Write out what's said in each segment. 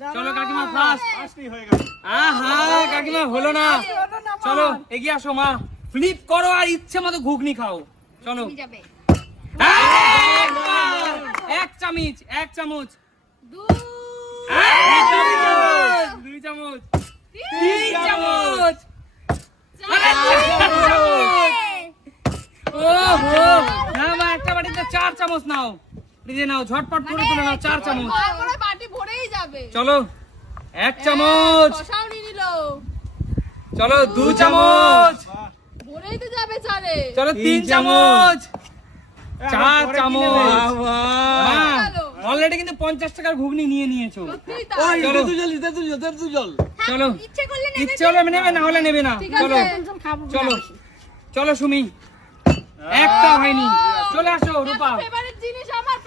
চলো কাকিমা ফার্স্ট আহা কাকিমা হলো না। চলো এগিয়ে আসো মা। ফ্লিপ করো আর ইচ্ছে মতো ঘুগনি খাও। চলো। এক চামচ এক চামচ। দুই দুই চামচ, দুই চামচ। তিন চামচ। চার চামচ। ওহো। না মা একটা বাটিতে চার চামচ নাও। দিদি নাও ঝটপট করে তুলে নাও চার চামচ। তারপরে বাটি ভরেই যাবে। চলো এক চামচ। শশাও নিয়ে নিল। চলো দু চামচ। ভরেই তো যাবে চারে চলো তিন চামচ। চার চামচ। অলরেডি কিন্তু পঞ্চাশ টাকার ঘুগনি নিয়ে নিয়েছো। চলো। দুজল দুজল দুজল চলো। ইচ্ছে নেবে হলে নেবে না হলে নেবে না। চলো। চলো। চলো সুমি। একটা হয়নি। চলে আসো রূপা। জিনিস আমার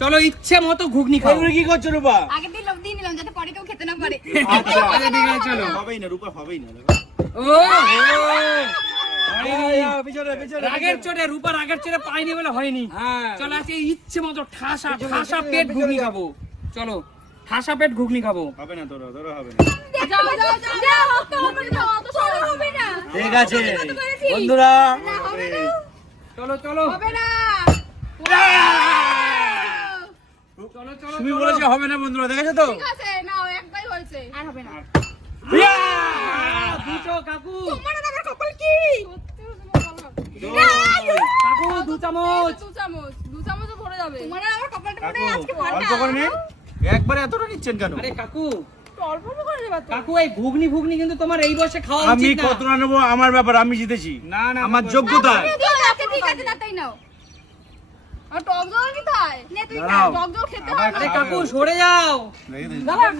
চলো ইচ্ছে মতো ঘুগনি খাও। কি করছ রূপা? আগে দিয়ে লোভ দিয়ে নিলাম যাতে পরে কেউ খেতে না পারে। আচ্ছা ঠিক আছে চলো। হবেই না রূপা হবেই না ও রাগের চোটে রূপা রাগের চোটে পাইনি বলে হয়নি। হ্যাঁ। চলো আজকে ইচ্ছে মতো ঠাসা ঠাসা পেট ঘুগনি খাব। চলো ঠাসা পেট ঘুগনি খাব। হবে না তোরা তোরা হবে না। যাও যাও যাও যাও অত হবে না অত সরল হবে না। ঠিক আছে বন্ধুরা। চলো চলো। হবে না। চলো চলো তুমি চলো। হবে না বন্ধুরা দেখেছ তো? ঠিক আছে নাও হয়েছে। আর হবে না! দুটো কাকু। তোমার আমার কপাল কি? কাকু দু চামচ। দু চামচ দু চামচ ভরে যাবে। তোমার আমার কপালটা মনে আজকে নে একবারে এতটা নিচ্ছেন কেন? আরে কাকু। অল্প অল্প করে কাকু এই ঘুগনি ঘুগনি কিন্তু তোমার এই বয়সে খাওয়া আমি কতটা নেব আমার ব্যাপার আমি জিতেছি। না না আমার যোগ্যতা। ঠিক আছে না তাই নাও। আর কাকু সরে যাও।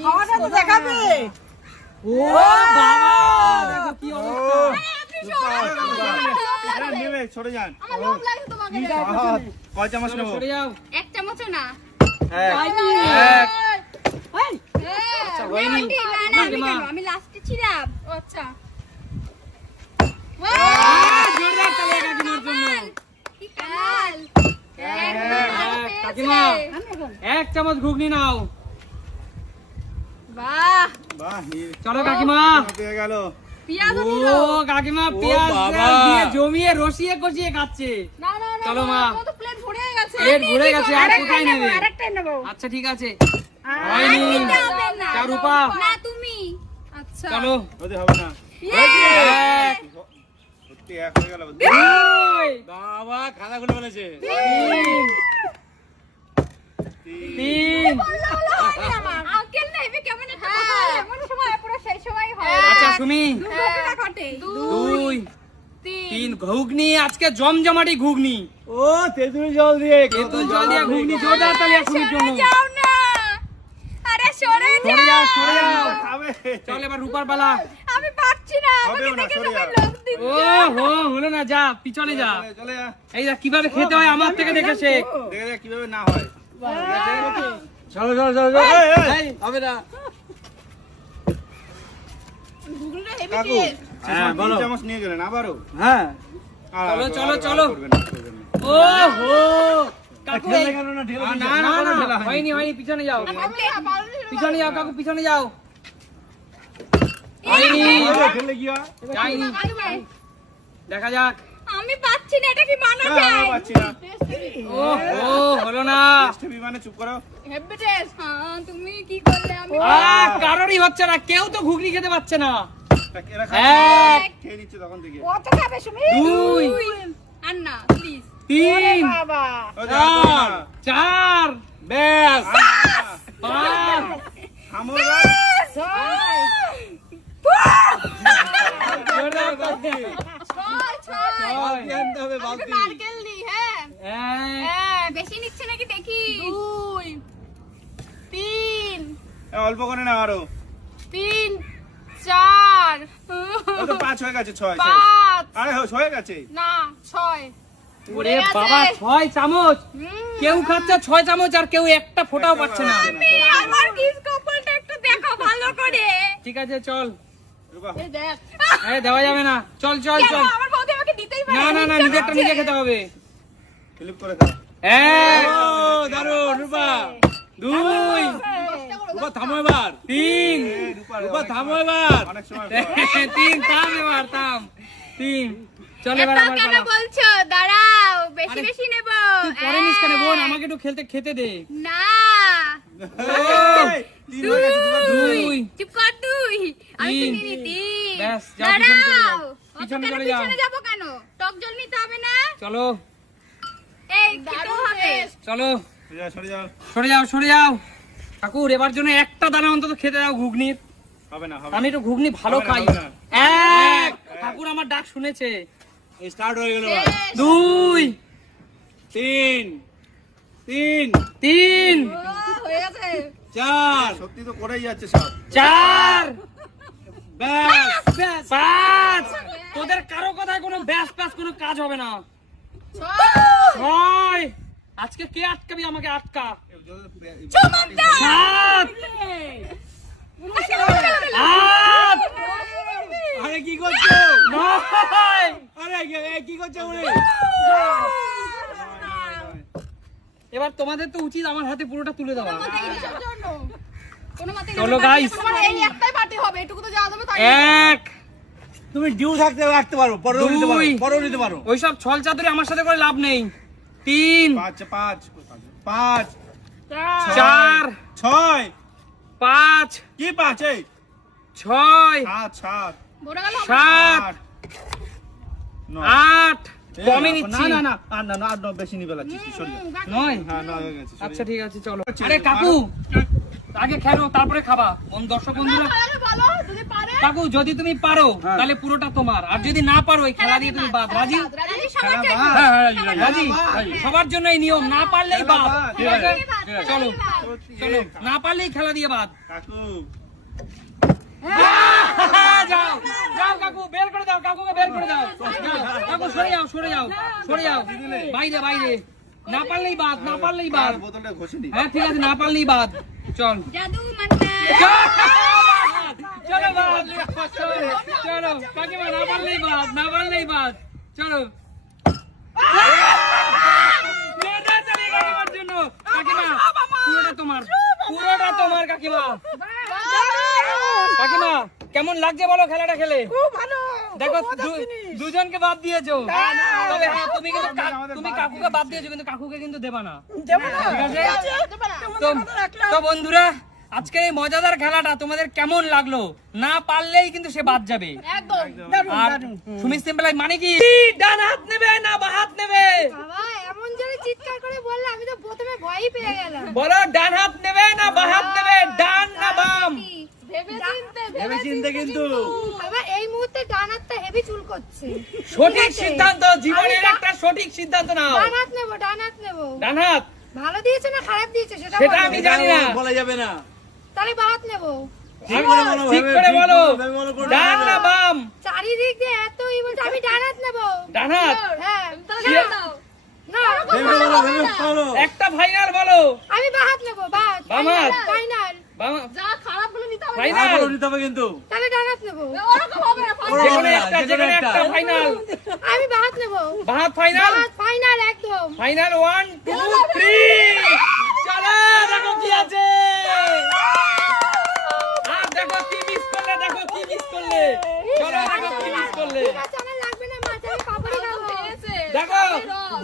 খাওয়াটা তো দেখাবে। ও বাবা দেখো কি আমি লাস্টে ছিলাম। আচ্ছা। কি কাল কাকিমা এক চামচ ঘুগনি নাও। বাহ। বাহ চলো কাকিমা। গেল। ও কাকিমা পেঁয়াজ দিয়ে জমিয়ে রসিয়ে কষিয়ে খাচ্ছে না না না চলো, মা। প্লেট ভরে গেছে। পেট ভরে গেছে আর কোথায় নেবে আচ্ছা ঠিক আছে। হয়নি। চা না। তুমি। আচ্ছা। চলো। হবে না এক সত্যি এক হয়ে গেল দুই বাবা খাতা খুলে ফেলেছে তিন। তিন। আঙ্কেল না এবে কেমন একটা কথা এমন সময় পুরো সেই সময় হয়। আচ্ছা সুমি দুই। তিন। তিন। ঘুগনি আজকে জমজমাটি ঘুগনি। ও তেঁতুল জল দিয়ে কিন্তু জল দিয়ে ঘুগনি। জোরদার তালি সুমির জন্য। যাও। না আরে সরে যাও সরে যাও। চল এবার রূপার পালা। আমি পারছি না আমাকে দেখে সবাই লোক ও হো হলো না যা পিছনে যা। চলে, যা। এই যা কীভাবে খেতে হয় আমার থেকে দেখে শেখ। দেখে দেখ কীভাবে না হয়। চলো চলো চলো চলো। এই, হবে না। ঘুগনিটা হেভি টেস্ট হ্যাঁ, বলো। চামচ নিয়ে গেলেন আবারও? হ্যাঁ। চলো, চলো, চলো। করবেন না, করবেন। না। ও হো। কাকু ঠেলে এই- কেন না ঠেলে আ, দিছো? না না কোনো না ঠেলা হয়নি। হয়নি হয়নি পিছনে যাও। পিছনে যাও কাকু পিছনে যাও হয়নি ওরে, ঠেলে কি হয়? যায়নি দেখা যাক। আমি পাচ্ছি না এটা কি মানা যায়? আমি পাচ্ছি না। ও হো হলো না। টেস্টে বিমানে চুপ করো। হেভি টেস্ট হ্যাঁ তুমি কি করলে আমি কারোরই হচ্ছে না কেউ তো ঘুগনি খেতে পাচ্ছে না। এক খেয়ে নিচ্ছে তখন থেকে কত খাবে সুমি দুই আর না প্লিজ তিন বাবা। ও। চার ব্যাস। পাঁচ। ছয় অল্প করে না আরও তিন চার পাঁচ হয়ে গেছে ছয়। আরে হয়ে গেছে না ছয় ওরে বাবা ছয় চামচ। কেউ খাচ্ছে ছয় চামচ আর কেউ একটা ফোটাও পাচ্ছে না। আমার কিস কপালটা একটু দেখো ভালো করে। ঠিক আছে চল। এই দেওয়া যাবে না। চল চল চল। আমার বৌদি আমাকে দিতেই পারে না না না নিজেরটা নিজে খেতে হবে। ক্লিপ করে দাও। এক ও দারুণ রূপা। দুই রূপা থামো এবার। তিন। রূপা, রূপা থামো এবার। তিন থাম এবার থাম। তিন। চল এবার আমার কেন বলছো? দাঁড়াও বেশি বেশি নেব। তুই পরে নিস কেন? বোন আমাকে একটু খেলতে খেতে দে। না এই, তিন হয়ে গেছে, দুবার দুই। দুই চুপ কর তুই আমি ব্যাস। দাঁড়াও। পিছনে চলে যাও। পিছনে যাব কেন? টক জল নিতে হবে না? চলো। এই হবে। চলো। সরে যাও, সরে যাও। সরে যাও ঠাকুর এবার জন্য একটা দানা অন্তত খেতে দাও ঘুগনির হবে না হবে আমি একটু ঘুগনি ভালো খাই। এক। ঠাকুর আমার ডাক শুনেছে। স্টার্ট হয়ে গেল দুই। তিন। তিন। তিন। হয়ে গেছে? চার। সত্যি তো করেই যাচ্ছে সব। চার। ব্যাস। পাঁচ। তোদের কারও কথায় কোনো ব্যাস ব্যাস কোনো কাজ হবে না। ছয়। আজকে কে আটকাবি আমাকে আটকা। সাত। আট। আরে কি করছ? আরে কি করছ এবার তোমাদের তো উচিত আমার হাতে পুরোটা তুলে দেওয়া। চলো, তাই এক। তুমি ডিউ থাকতে রাখতে পারো পরেও নিতে পারো। পরেও নিতে পারো। ওইসব ছল চাতুরি আমার সাথে করে লাভ নেই। তিন। পাঁচ পাঁচ পাঁচ চার। ছয়। পাঁচ। কি পাঁচ এই? ছয়। সাত সাত। আট। কমই নিচ্ছি। না না না না আর ন- বেশি নিবে লাগছে সরে নয়? হ্যাঁ নয় হয়ে গেছে আচ্ছা ঠিক আছে চলো। আরে কাকু! আগে খেলো তারপরে খাবা। দর্শক বন্ধুরা। কাকু যদি তুমি পারো হ্যাঁ। তাহলে পুরোটা তোমার। আর যদি না পারো এই খেলা দিয়ে তুমি বাদ। রাজি? রাজি? সবার জন্য। এই নিয়ম। না পারলেই বাদ। চলো। চলো। না পারলেই খেলা দিয়ে বাদ। কাকু। যাও যাও কাকু বের করে দাও কাকুকে বের করে দাও। কাকু সরে যাও সরে যাও সরে যাও। বাইরে বাইরে। না পারলেই বাদ না পারলেই বাদ। হ্যাঁ ঠিক আছে না পারলেই বাদ। চল। জাদু চলো বাদ চলো চলো। কাকিমা না পারলেই বাদ না পারলেই বাদ। চলো। মেয়েটা চলে গেল আমার জন্য। কাকিমা, পুরোটা তোমার পুরোটা তোমার কাকিমা। কাকিমা কেমন লাগছে বলো খেলাটা খেলে? দেখো দুজনকে বাদ দিয়েছ। তবে হ্যাঁ তুমি কিন্তু তুমি কাকুকে বাদ দিয়েছ। কিন্তু কাকুকে কিন্তু দেবা না। ঠিক আছে? তো বন্ধুরা আজকের এই মজাদার খেলাটা তোমাদের কেমন লাগল? না পারলেই কিন্তু সে বাদ যাবে। আর সুমি সিম্পল মানে কি? ডান হাত নেবে না বা হাত নেবে? বাবা এমন জোরে চিৎকার করে বললে আমি তো প্রথমে ভয়ই পেয়ে গেলাম। বলো ডান হাত নেবে না বা হাত নেবে? ডান না বাম? ভেবে চিনতে কিন্তু বাবা এই মুহূর্তে ডান হেভি চুল করছে। সঠিক সিদ্ধান্ত জীবনের একটা সঠিক সিদ্ধান্ত নাও। ডান হাত নেব ডান হাত নেব। ডান হাত ভালো দিয়েছে না খারাপ দিয়েছে সেটা সেটা আমি জানি না। বলা যাবে না। তাহলে বা হাত ঠিক করে বলো। ডান না বাম? চারিদিক দিয়ে এত ই বলছে আমি ডান হাত নেব। হ্যাঁ। তাহলে দাও। একটা ফাইনাল বলো। আমি বা হাত নেব বা হাত? ফাইনাল বাম যা খারাপ বলে নিতে হবে আর ফাইনাল নিতে হবে কিন্তু। তাহলে ডান হাত ওরকম হবে না যেকোনো একটা যেকোনো যেকোনো একটা। একটা। ফাইনাল আমি বা হাত বাহাত ফাইনাল হাত ফাইনাল একদম। ফাইনাল ওয়ান টু থ্রি চলো। দেখো কি আছে। আর দেখো কি মিস করলে দেখো কি মিস করলে। চলো দেখো কি মিস করলে। ঠিক আছে আমার লাগবে না মাছ আমি পাপড়ি খাব। দেখো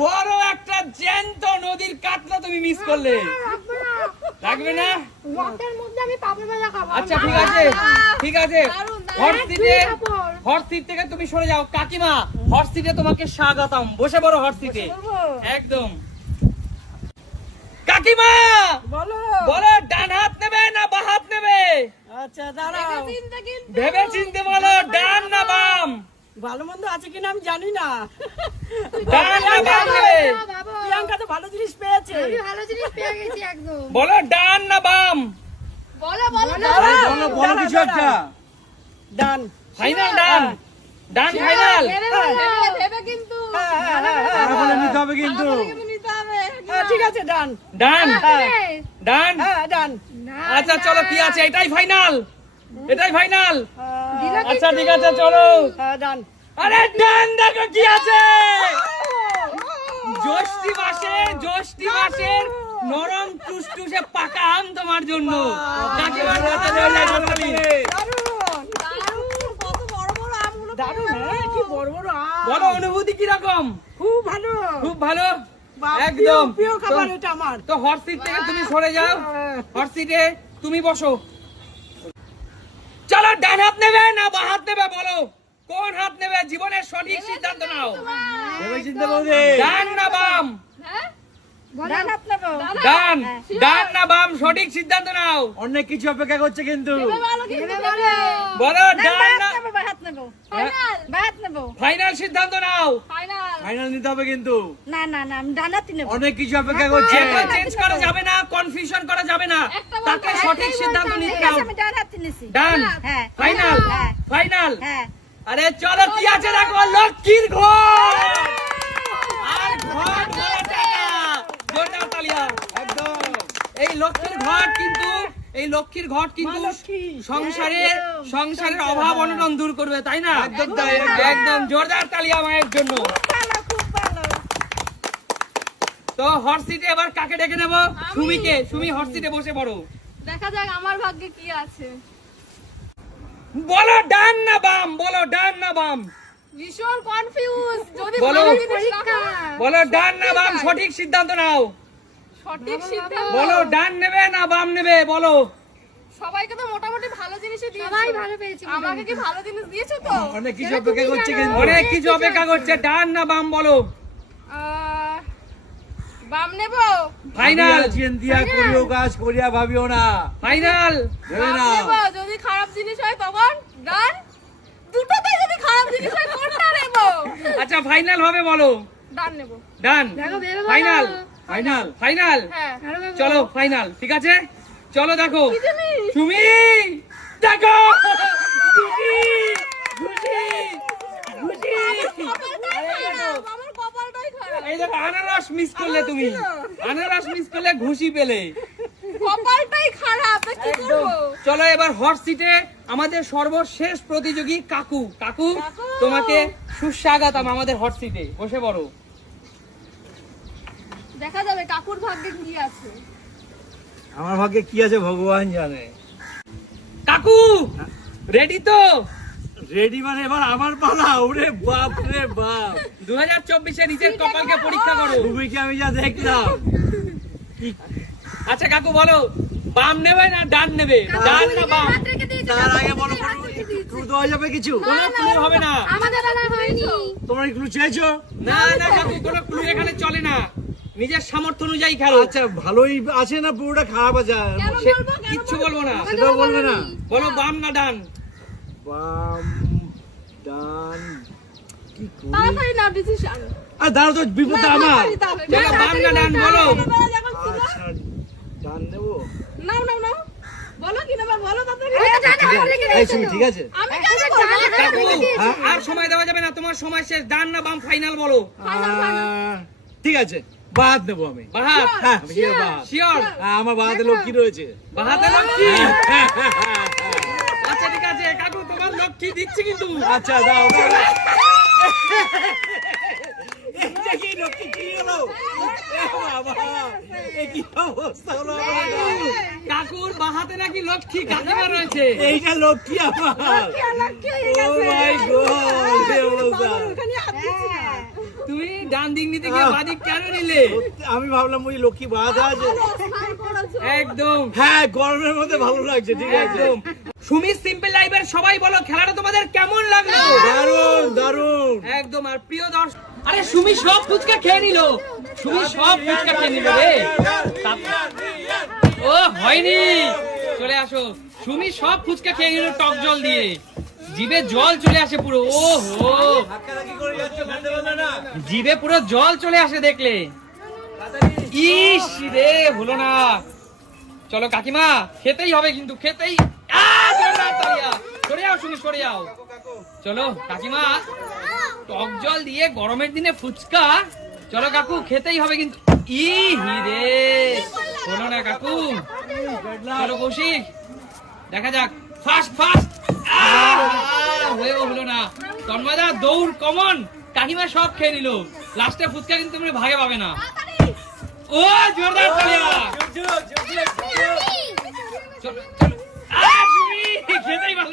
বড় একটা জ্যান্ত নদীর কাতলা তুমি মিস করলে। রাখব না লাগবে না? মধ্যে আমি পাপড় ভাজা খাব। আচ্ছা ঠিক আছে ঠিক আছে। হট সিটে হট সিট থেকে তুমি সরে যাও। কাকিমা হট সিটে তোমাকে স্বাগতম। বসে বড় হট সিটে একদম। কাকিমা! বলো। বলো ডান হাত নেবে না বা হাত নেবে? আচ্ছা দাঁড়াও। ভেবে চিনতে বলো ডান না বাম? ভালো মন্দ আছে কিনা আমি জানি না। ডান না বাম নেবে বাবা। প্রিয়াঙ্কা তো ভালো জিনিস পেয়েছে। ভালো জিনিস পেয়ে গেছি একদম। বলো ডান না বাম? বলো বলো বলো বলো কিছু একটা। Done. Final done. Done final. ভেবে কিন্তু। হ্যাঁ, হ্যাঁ, তারা বলে নিতে হবে কিন্তু। হ্যাঁ, ঠিক আছে ডান। ডান। ডান হ্যাঁ ডান। আচ্ছা চলো কি আছে? এটাই ফাইনাল। এটাই ফাইনাল। আচ্ছা ঠিক আছে চলো। হ্যাঁ আরে ডান দেখো কি আছে। জ্যৈষ্ঠী মাসে জ্যৈষ্ঠী মাসের নরম টুসটুসে পাকা আম তোমার জন্য। কাকিমার হ্যাঁ বলো অনুভূতি কীরকম? খুব ভালো। খুব ভালো? একদম। প্রিয়- প্রিয় খাবার তো- এটা আমার। তো হট সিট থেকে তুমি সরে যাও। হট সিটে তুমি বসো। চলো ডান হাত নেবে না বা হাত নেবে বলো? কোন হাত নেবে? জীবনের সঠিক সিদ্ধান্ত নাও। ডান না বাম? হ্যাঁ? ডান ডান। ডান না বাম? সঠিক সিদ্ধান্ত নাও। অনেক কিছু অপেক্ষা করছে কিন্তু। বলো ডান না নেব। ফাইনাল বাই ফাইনাল সিদ্ধান্ত নাও। ফাইনাল ফাইনাল নিতে হবে কিন্তু। না না না আমি ডান হাতই অনেক কিছু অপেক্ষা করছে। এটা চেঞ্জ করা যাবে না কনফিউশন করা যাবে না। তাকে সঠিক সিদ্ধান্ত নিতে দাও। আমি ডান হাতই ডান হ্যাঁ ফাইনাল হ্যাঁ। ফাইনাল হ্যাঁ। আরে চলো কি আছে দেখো? লক্ষ্মীর ঘর আর ঘর ভরা টাকা। জোরদার তালিয়া একদম। এই লক্ষ্মীর ঘর কিন্তু এই লক্ষ্মীর ঘর কিন্তু মা লক্ষ্মী। সংসারে একদম। সংসারের অভাব অনটন দূর করবে তাই না? একদম জোরদার তালিয়া মায়ের জন্য। তো হট এবার কাকে ডেকে নেব? সুমিকে। সুমি হট বসে পড়ো। দেখা যাক আমার ভাগ্যে কি আছে। বলো ডান না বাম বলো ডান না বাম। ভীষণ কনফিউজ যদি বলো। বলো ডান না বাম সঠিক সিদ্ধান্ত নাও। সঠিক সিদ্ধান্ত। বলো ডান নেবে না বাম নেবে? বলো। সবাইকে তো মোটামুটি ভালো জিনিসই দিয়েছ। সবাই ভালো পেয়েছে আমাকে কি ভালো জিনিস দিয়েছ তো? অনেক কিছু অপেক্ষা করছে কিন্তু। অনেক কিছু অপেক্ষা করছে। ডান না বাম বলো। বাম নেব? ফাইনাল দিয়া করিও কাজ করিয়া ভাবিও না। ফাইনাল ভেবে না। যদি খারাপ জিনিস হয় তখন ডান। দুটোতে যদি খারাপ জিনিস হয় কোনটা নেব? আচ্ছা ফাইনাল হবে বলো। ডান নেব। ডান ফাইনাল ফাইনাল ফাইনাল হ্যাঁ। চলো ফাইনাল ঠিক আছে? চলো দেখো? সুমি দেখো! এই দেখো আনারস মিস করলে তুমি। আনারস মিস করলে ঘুষি পেলে। কপালটাই খারাপ কি করব? চলো এবার হট সিটে আমাদের সর্বশেষ প্রতিযোগী কাকু। কাকু কাকু। তোমাকে সুস্বাগতম আমাদের হট সিটে বসে পড়ো। দেখা যাবে কাকুর ভাগ্যে কি আছে। আমার ভাগ্যে কি আছে ভগবান জানে। কাকু রেডি তো? রেডি মানে এবার আমার পালা ওরে বাপ রে বাপ। দু হাজার চব্বিশে নিজের কপালকে পরীক্ষা করো। তুমি কি আমি যা দেখলাম? আচ্ছা কাকু বলো বাম নেবে না ডান নেবে? ডান না বাম? তার আগে বলো ক্লু দেওয়া যাবে কিছু? কোনো ক্লু হবে না। আমাদের বেলা হয়নি। তোমরা ক্লু চেয়েছো? না না কাকু কোনো ক্লু এখানে চলে না। নিজের সামর্থ্য অনুযায়ী খেলো। আচ্ছা ভালোই আছে না পুরোটা খারাপ আছে? কিচ্ছু বলব না। সেটাও বলবে না। বলো বাম না ডান? বাম ডান কি তাড়াতাড়ি না ডিসিশন আর দাঁড়ো তো বিপদ আমার। বাম না ডান বলো। আচ্ছা ডান নেব? নাও নাও নাও। বলো কি নেবা বলো তাড়াতাড়ি। ঠিক আছে। আমি হ্যাঁ? আর সময় দেওয়া যাবে না তোমার সময় শেষ। ডান না বাম ফাইনাল বলো। ঠিক আছে। বাদ নেব আমি। বাহাত হ্যাঁ বাদ। শিওর। হ্যাঁ, আমার বাহাতে লক্ষ্মী রয়েছে? বাহাতে লক্ষ্মী। হ্যাঁ, আচ্ছা ঠিক আছে কাকু তোমার লক্ষ্মী দিচ্ছি কিন্তু। আচ্ছা দাও কি কি? কাকুর বাহাতে নাকি লক্ষ্মী কাকিমা রয়েছে। এইটা লক্ষ্মী আমার। ও মাই গড তুমি ডান দিক নিতে গিয়ে। বাদিক কেন নিলে? আমি ভাবলাম ওই লক্ষ্মী বাদ আছে। একদম। হ্যাঁ গরমের মধ্যে ভালো লাগছে ঠিক আছে। একদম। সুমি সিম্পল লাইভের সবাই বলো খেলাটা তোমাদের কেমন লাগল? দারুণ দারুণ। একদম আর প্রিয় দর্শক আরে সুমি সব ফুচকা খেয়ে নিল। সুমি সব ফুচকা খেয়ে নিল রে। ও হয়নি। চলে আসো। সুমি সব ফুচকা খেয়ে নিল টক জল দিয়ে। জিভে জল চলে আসে পুরো ও হো জিভে পুরো জল চলে আসে দেখলে। ইস রে, হলো না। চলো কাকিমা, খেতেই হবে কিন্তু, খেতেই। সরে যাও সুমি সরে যাও। চলো, কাকিমা, টক জল দিয়ে গরমের দিনে ফুচকা। চলো কাকু, খেতেই হবে কিন্তু ই হিরে হলো না কাকু। চলো কৌশিক দেখা যাক। ফাস্ট ফাস্ট হয়েও হলো না। তন্ময়দা, দৌড়, কমন! কাকিমা সব খেয়ে নিল। লাস্টে ফুচকা কিন্তু তুমি ভাগে পাবে না। ও, জোরদার তালিয়া!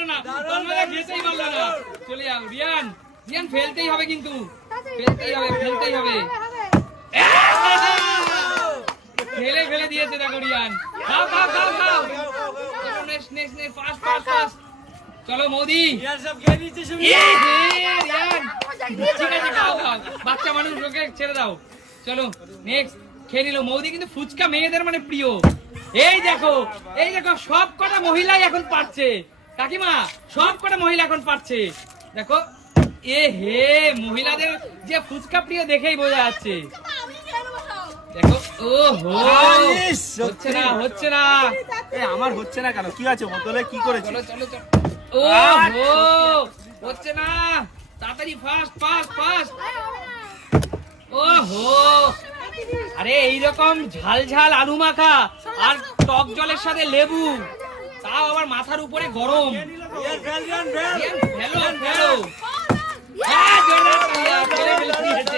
না। না। চলে যাও রিয়ান। ফেলতেই হবে কিন্তু। ফেলতেই হবে ফেলতেই হবে। ফেলে ফেলে দেখো Riyan. Next next next fast fast fast চলো মোদি। ইয়ার সব খেয়ে নিচ্ছে সুমি। এ ঠিক আছে খাও খাও। বাচ্চা মানুষ ওকে ছেড়ে দাও। চলো নেক্সট খেয়ে নিল মৌদি কিন্তু ফুচকা মেয়েদের মানে প্রিয়। এই দেখো এই দেখো সব কটা মহিলাই এখন পাচ্ছে কাকিমা সব কটা মহিলা এখন পাচ্ছে দেখো এ হে মহিলাদের যে ফুচকা প্রিয় দেখেই বোঝা যাচ্ছে। দেখো ও হচ্ছে না হচ্ছে না। এ, আমার হচ্ছে না কেন? কি আছে বোতলে? কি করেছি চলো চলো চলো। ও হচ্ছে না। তাড়াতাড়ি ফাস্ট ফাস্ট ফাস্ট ও হো আরে এইরকম ঝাল ঝাল আলু মাখা আর টক জলের সাথে লেবু তাও আবার মাথার উপরে গরম। দিয়েছে।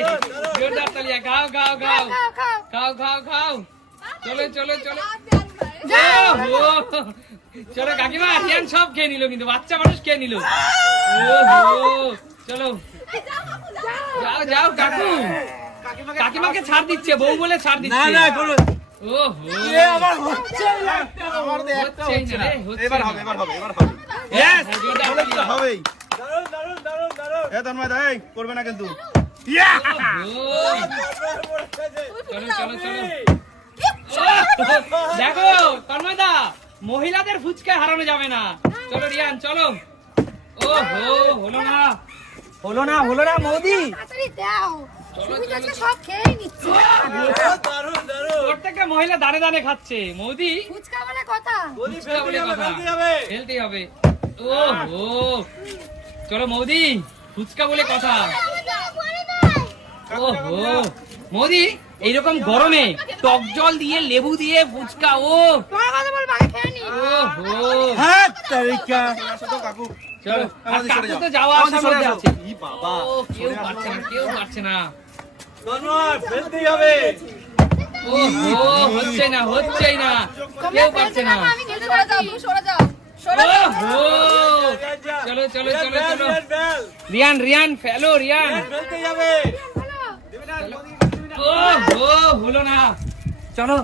জোরদার তালিয়া, খাও খাও খাও। চলো চলো চলো। চলো কাকিমা রিয়ান সব খেয়ে নিল কিন্তু বাচ্চা মানুষ খেয়ে নিল। ও হো চলো। যাও যাও। কাকু। কাকিমাকে ছাড় দিচ্ছে বউ বলে ছাড় দিচ্ছে। না ও হো এ আমার হচ্ছে না একটা, আমার তো একটা হচ্ছেই হচ্ছে না না রে, হচ্ছে এবার না। হবে এবার হবে এবার হবে। Yes, জোরদার বলে তো তালিয়া। হবেই। দারুণ, দারুণ, দারুণ, দারুণ। এ তন্ময় দা এই করবে না কিন্তু। চলো চলো চলো। দেখো তন্ময়দা মহিলাদের ফুচকা হারানো যাবে না। চলো রিয়ান চলো। ও হো হলো না। হলো না হলো না মোদি। প্রত্যেকটা মহিলা খাচ্ছে। ফুচকা কথা। বলি, কথা। হবে। ও হো চলো মোদি ফুচকা বলে কথা। ও হো মোদি এইরকম গরমে টক জল দিয়ে লেবু দিয়ে ফুচকা ও। নি হচ্ছে না হচ্ছেই না। কেউ পারছে না। চলো চলো চলো চলো। রিয়ান রিয়ান ফেলো রিয়ান। ও হো হলো না। চলো।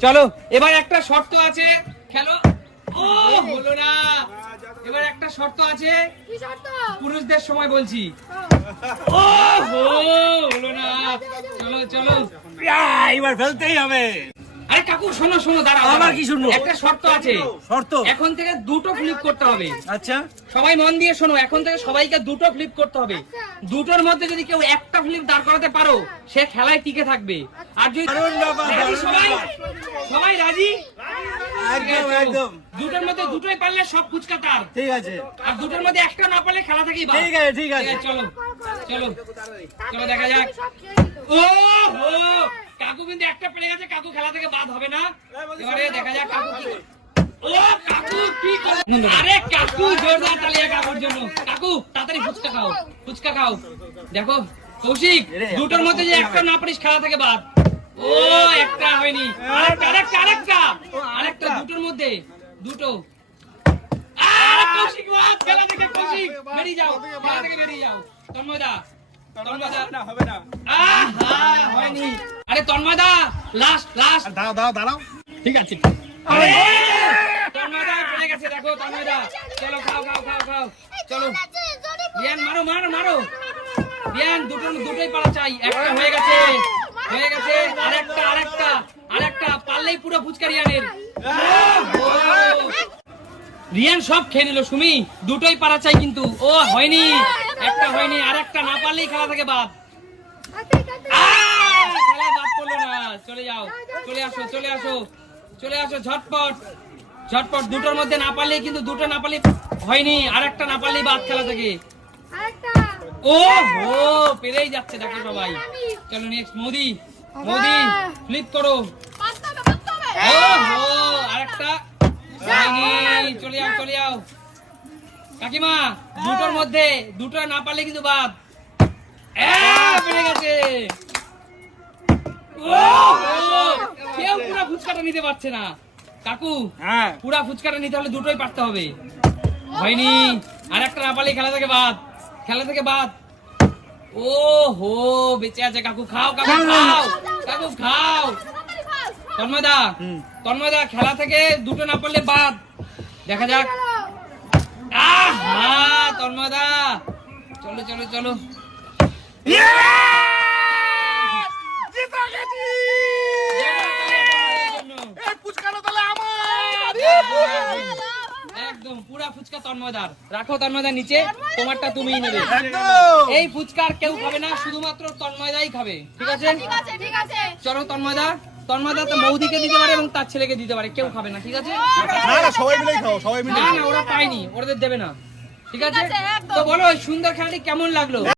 চলো এবার একটা শর্ত আছে। খেলো। ও হলো না। এবার একটা শর্ত আছে। পুরুষদের সময় বলছি। ও। হো হলো না। চলো চলো। ইয়া, এবার ফেলতেই হবে। আরে কাকু শোনো শোনো দাঁড়াও আবার দাঁড়াও। কি শুনব? একটা শর্ত আছে। শর্ত? এখন থেকে দুটো ফ্লিপ করতে হবে। আচ্ছা। সবাই মন দিয়ে শোনো এখন থেকে সবাইকে দুটো ফ্লিপ করতে হবে। দুটোর মধ্যে যদি কেউ একটা ফ্লিপ দাঁড় করাতে পারো সে খেলায় টিকে থাকবে। আর যদি সবাই সবাই রাজি? একদম একদম। দুটোর মধ্যে দুটোই পারলে সব ফুচকা তার। ঠিক আছে। আর দুটোর মধ্যে একটা না পারলে খেলা থাকি। ঠিক আছে ঠিক আছে। চলো। চলো চলো দেখা যাক। ও হো কাকু কিন্তু একটা পেরে গেছে কাকু খেলা থেকে বাদ হবে না। এবারে দেখা যাক কাকু কি ও কাকু কি করে? আরে কাকু জোরদার তালিয়া কাকুর জন্য। কাকু তাড়াতাড়ি ফুচকা খাও ফুচকা খাও। দেখো কৌশিক দুটোর মধ্যে যে একটা না পারিস খেলা থেকে বাদ। ও একটা হয়নি। আরেকটা আরেকটা আরেকটা। আরেকটা দুটোর মধ্যে। দুটো। আরে কৌশিক বাদ খেলা থেকে কৌশিক বেরিয়ে যাও। খেলা থেকে বেরিয়ে যাও। তন্ময়দা তন্ময়দা হবে না। আহা, তন্ময়দা লাস্ট লাস্ট দাঁড়াও দাঁড়াও দাঁড়াও। ঠিক আছে। তন্ময়দা পড়ে গেছে দেখো তন্ময়দা। চলো খাও খাও খাও খাও। চলো। রিয়ান মারো মারো মারো। রিয়ান দুটো দুটোই পালা চাই। একটা হয়ে গেছে। হয়ে গেছে। আরেকটা আরেকটা আরেকটা। পারলেই পুরো ফুচকা রিয়ানের ও, রিয়ান সব খেয়ে নিল সুমি। দুটোই পারা চাই কিন্তু। ও হয়নি। একটা হয়নি আরেকটা না পারলেই খেলা থেকে বাদ বাদ না। চলে যাও। চলে আসো চলে আসো। চলে আসো ঝটপট। ঝটপট দুটোর মধ্যে না পারলেই কিন্তু দুটো না পারলে হয়নি। আর একটা না পারলেই বাদ খেলা থেকে। ও হো পেরেই যাচ্ছে দেখো সবাই। চলো নেক্সট মোদি। মোদি ফ্লিপ করো। পাঁচটা হবে পাঁচটা হবে ও হো আরেকটা। হয়নি। চলে যাও চলে যাও। কাকিমা দুটোর মধ্যে দুটো না পারলে কিন্তু বাদ। এ, পেরে গেছে। কেউ পুরা ফুচকাটা নিতে পারছে না। কাকু হ্যাঁ। পুরা ফুচকাটা নিতে হলে দুটোই পারতে হবে। হয়নি। আর একটা না পারলে খেলা থেকে বাদ। খেলা থেকে বাদ। ও হো বেঁচে আছে কাকু। খাও কাকু খাও। কাকু খাও। তন্ময়দা তন্ময়দা খেলা থেকে দুটো না পারলে বাদ। দেখা যাক। আহা তন্ময়দা। চলো চলো চলো। একদম পুরা ফুচকা তন্ময়দার। রাখো তন্ময়দা নিচে তোমারটা তুমিই নেবে। এই ফুচকা কেউ খাবে না শুধুমাত্র তন্ময়দাই খাবে ঠিক আছে? ঠিক আছে চলো তন্ময়দা তন্ময়দা তো মৌদিকে দিতে পারে এবং তার ছেলেকে দিতে পারে কেউ খাবে না ঠিক আছে? না না সবাই মিলেই খাও সবাই মিলে না না ওরা পায়নি ওদের দেবে না ঠিক আছে। তো বলো সুন্দর খেলাটি কেমন লাগল?